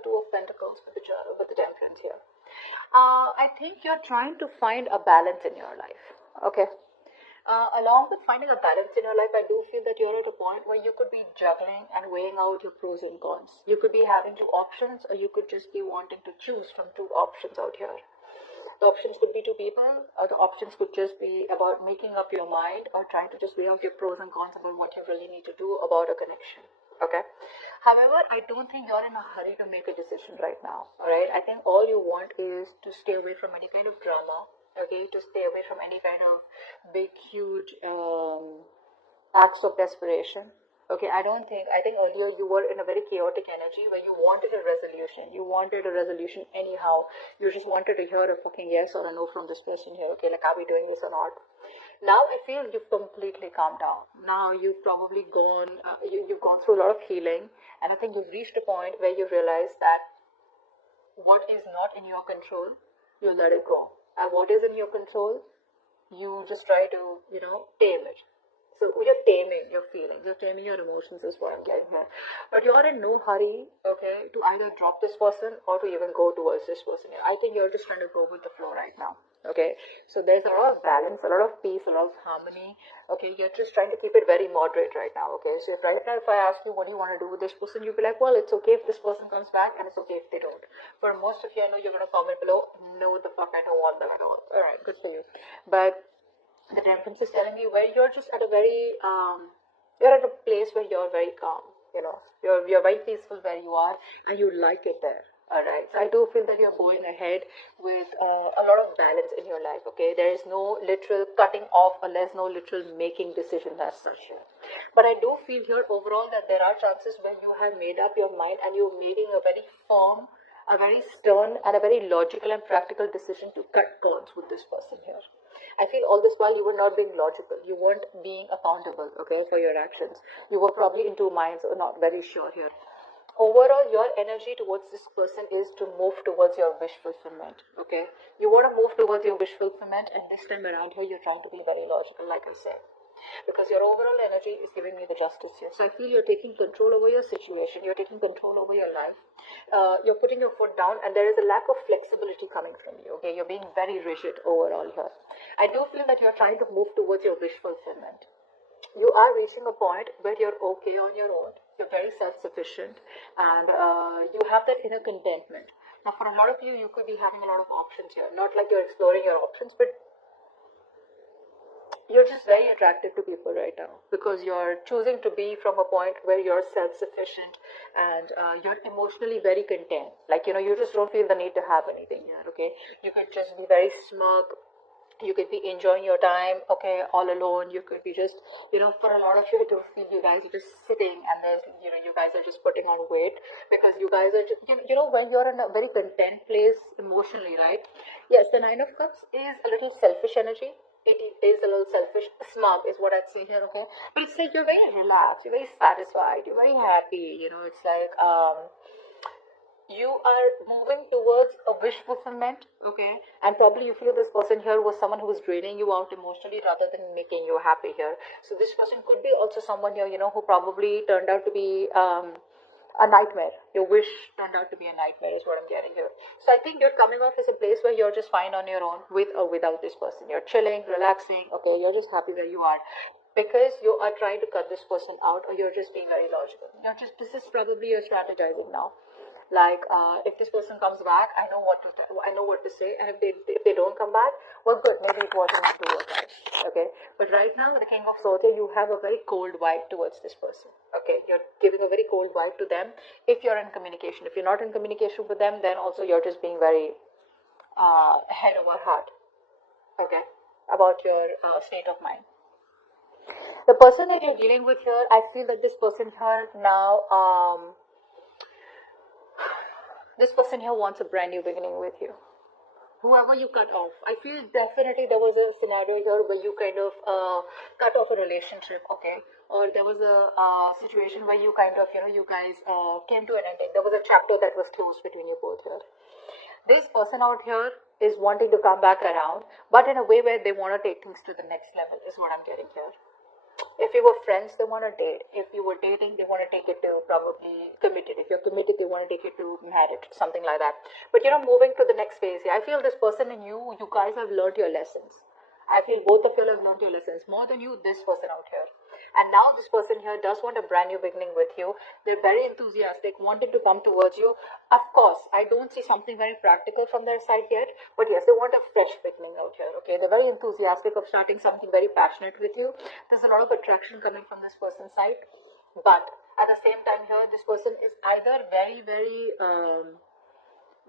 the Two of Pentacles with the Temperance here. I think you're trying to find a balance in your life. Okay. Along with finding a balance in your life, I do feel that you're at a point where you could be juggling and weighing out your pros and cons. You could be having two options, or you could just be wanting to choose from two options out here. The options could be two people, or the options could just be about making up your mind or trying to just weigh out your pros and cons about what you really need to do about a connection. Okay. However, I don't think you're in a hurry to make a decision right now. Alright. I think all you want is to stay away from any kind of drama. Okay, to stay away from any kind of big, huge acts of desperation. Okay, I think earlier you were in a very chaotic energy where you wanted a resolution. You wanted a resolution anyhow. You just wanted to hear a fucking yes or a no from this person here. Okay, like, are we doing this or not? Now I feel you've completely calmed down. Now you've probably you've gone through a lot of healing, and I think you've reached a point where you realize that what is not in your control, you let it go. And what is in your control, you just try to, tame it. So you're taming your feelings, you're taming your emotions is what I'm getting here. But you're in no hurry, okay, to either drop this person or to even go towards this person. I think you're just trying to go with the flow right now. Okay, so there's a lot of balance, a lot of peace, a lot of harmony. Okay, you're just trying to keep it very moderate right now. Okay, so if right now if I ask you what do you want to do with this person, you'll be like, well, it's okay if this person comes back and it's okay if they don't. For most of you, I know you're going to comment below, no the fuck, I don't want them at all. Alright, good for you. But the Temperance is telling me where you're just at a very you're at a place where you're very calm. You're very peaceful where you are, and you like it there. Alright, so I do feel that you're going ahead with a lot of balance in your life. Okay, there is no literal cutting off, or there's no literal making decisions as such here. But I do feel here overall that there are chances where you have made up your mind and you're making a very firm, a very stern, and a very logical and practical decision to cut cords with this person here. I feel all this while you were not being logical. You weren't being accountable, okay, for your actions. You were probably in two minds or not very sure here. Overall, your energy towards this person is to move towards your wish fulfillment. Okay, you want to move towards your wish fulfillment, and this time around here you're trying to be very logical, like I said, because your overall energy is giving me the justice here. So I feel you're taking control over your situation, you're taking control over your life, you're putting your foot down, and there is a lack of flexibility coming from you. Okay, you're being very rigid overall here. I do feel that you're trying to move towards your wish fulfillment. You are reaching a point where you're okay on your own, you're very self-sufficient, and you have that inner contentment. Now for a lot of you, you could be having a lot of options here, not like you're exploring your options, but you're just very attractive to people right now because you're choosing to be from a point where you're self-sufficient and you're emotionally very content. Like, you just don't feel the need to have anything here, okay? You could just be very smug. You could be enjoying your time, okay, all alone. You could be just, for a lot of you, I do feel you guys are just sitting and there's, you guys are just putting on weight because you guys are just, when you're in a very content place emotionally, right? Yes, the Nine of Cups is a little selfish energy. It is a little selfish, smug is what I'd say here, okay? But it's like you're very relaxed, you're very satisfied, you're very happy, it's like, you are moving towards a wish fulfillment, okay? And probably you feel this person here was someone who was draining you out emotionally rather than making you happy here. So this person could be also someone here, who probably turned out to be a nightmare. Your wish turned out to be a nightmare is what I'm getting here. So I think you're coming off as a place where you're just fine on your own with or without this person. You're chilling, relaxing, okay? You're just happy where you are. Because you are trying to cut this person out, or you're just being very logical. This is probably your strategizing now. Like, if this person comes back, I know what to say, and if they don't come back, well, good, maybe it wasn't meant to work out, okay? But right now, with the King of Swords, you have a very cold vibe towards this person, okay? You're giving a very cold vibe to them if you're in communication. If you're not in communication with them, then also you're just being very head over heart, okay, about your state of mind. The person that you're dealing with here, I feel that this person here now, this person here wants a brand new beginning with you. Whoever you cut off, I feel definitely there was a scenario here where you kind of cut off a relationship, okay? Or there was a situation where you kind of, you guys came to an ending. There was a chapter that was closed between you both here. This person out here is wanting to come back around, but in a way where they want to take things to the next level is what I'm getting here. If If you were friends, they want to date. If you were dating, they want to take it to probably committed. If you're committed, they want to take it to marriage, something like that. But moving to the next phase here, I feel this person and you guys have learned your lessons. I feel both of you have learned your lessons. More than you, this person out here. And now this person here does want a brand new beginning with you. They're very enthusiastic, wanted to come towards you. Of course, I don't see something very practical from their side yet. But yes, they want a fresh beginning out here. Okay, they're very enthusiastic of starting something very passionate with you. There's a lot of attraction coming from this person's side. But at the same time here, this person is either they're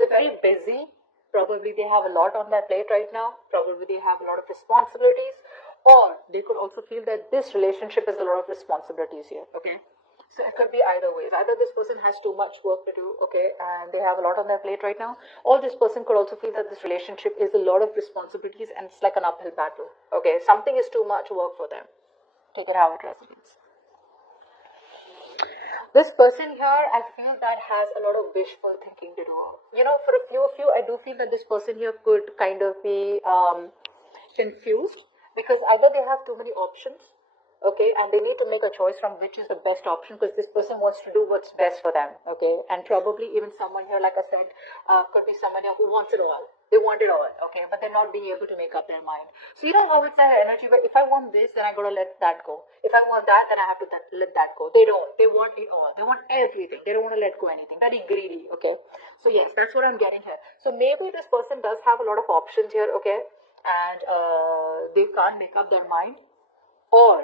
very busy. Probably they have a lot on their plate right now. Probably they have a lot of responsibilities. Or they could also feel that this relationship is a lot of responsibilities here, okay? So it could be either ways. Either this person has too much work to do, okay, and they have a lot on their plate right now, or this person could also feel that this relationship is a lot of responsibilities and it's like an uphill battle, okay? Something is too much work for them. Take it how it resonates. This person here, I feel that has a lot of wishful thinking to do. For a few of you, I do feel that this person here could kind of be confused. Because either they have too many options, okay, and they need to make a choice from which is the best option, because this person wants to do what's best for them, okay, and probably even someone here, like I said, could be someone here who wants it all. They want it all, okay, but they're not being able to make up their mind. So how it's their energy, but if I want this, then I gotta let that go. If I want that, then I have to let that go. They don't. They want it all. They want everything. They don't want to let go anything. Very greedy, okay. So yes, that's what I'm getting here. So maybe this person does have a lot of options here, okay, and they can't make up their mind, or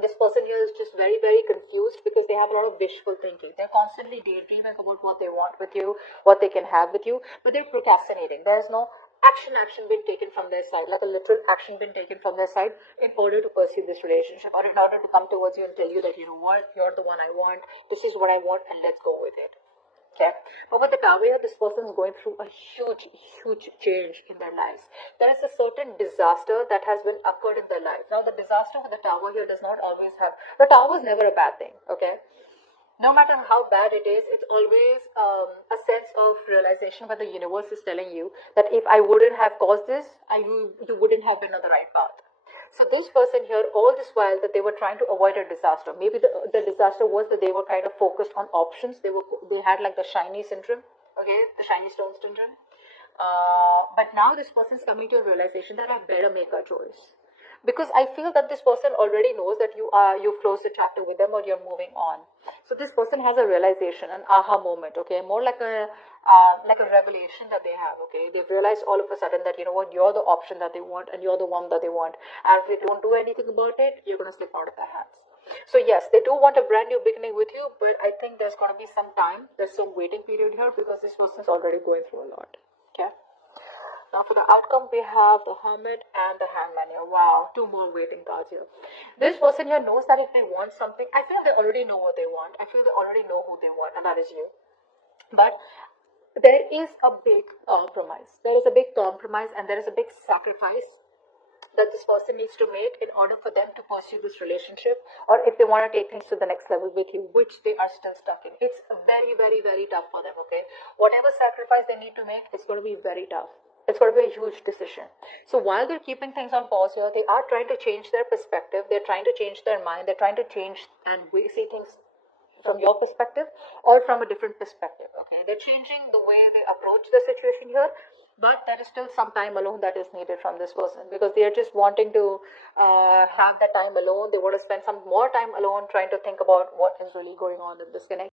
this person here is just very, very confused because they have a lot of wishful thinking. They're constantly daydreaming about what they want with you, what they can have with you, but they're procrastinating. There's no action being taken from their side, like a literal action being taken from their side in order to pursue this relationship, or in order to come towards you and tell you that, what, you're the one I want, this is what I want, and let's go with it. Okay, but with the Tower here, this person is going through a huge change in their lives. There is a certain disaster that has been occurred in their life. Now, the disaster with the Tower here does not always have. The Tower is never a bad thing. Okay, no matter how bad it is, it's always a sense of realization where the universe is telling you that if I wouldn't have caused this, you wouldn't have been on the right path. So this person here, all this while that they were trying to avoid a disaster, maybe the disaster was that they were kind of focused on options. They had like the shiny syndrome, okay, the shiny stone syndrome. But now this person is coming to a realization that I better make a choice, because I feel that this person already knows that you've closed the chapter with them or you're moving on. So this person has a realization, an aha moment, okay, more like a revelation that they have, okay. They've realized all of a sudden that, you're the option that they want and you're the one that they want. And if they don't do anything about it, you're going to slip out of their hands. So yes, they do want a brand new beginning with you, but I think there's going to be some time. There's some waiting period here because this person's already going through a lot, okay. Now for the outcome, we have the Hermit and the Hangman here. Wow, two more waiting cards here. This person here knows that if they want something, I feel they already know what they want. I feel they already know who they want, and that is you. But there is a big compromise. There is a big compromise and there is a big sacrifice that this person needs to make in order for them to pursue this relationship, or if they want to take things to the next level with you, which they are still stuck in. It's very, very, very tough for them, okay? Whatever sacrifice they need to make, it's going to be very tough. It's going to be a huge decision. So while they're keeping things on pause here, they are trying to change their perspective. They're trying to change their mind. They're trying to change and see things from your perspective or from a different perspective, okay? They're changing the way they approach the situation here, but there is still some time alone that is needed from this person, because they are just wanting to have that time alone. They want to spend some more time alone trying to think about what is really going on in this connection.